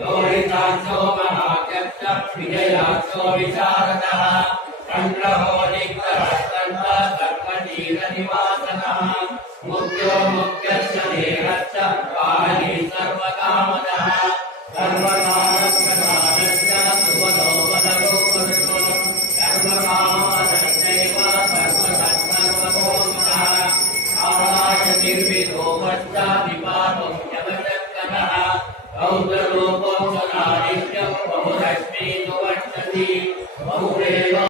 लोहिताक्षो महाचक्ष विजयाक्षो विशारदः चन्द्रहो दिक्तरस्तन्वा सर्वजीवनिवासनः मुक्तो मुक्तस्य देहश्च पाहि सर्वकामदः सर्वकामप्रदानश्च सुवदोपदरूपदृशो सर्वकामपदश्चैव सर्वधर्मसर्वभूतः आकाशतिर्विलोकश्च विपातो यवशक्तः रौद्ररूपो सदादित्यं बहुरश्मी सुवर्तति बहुदेव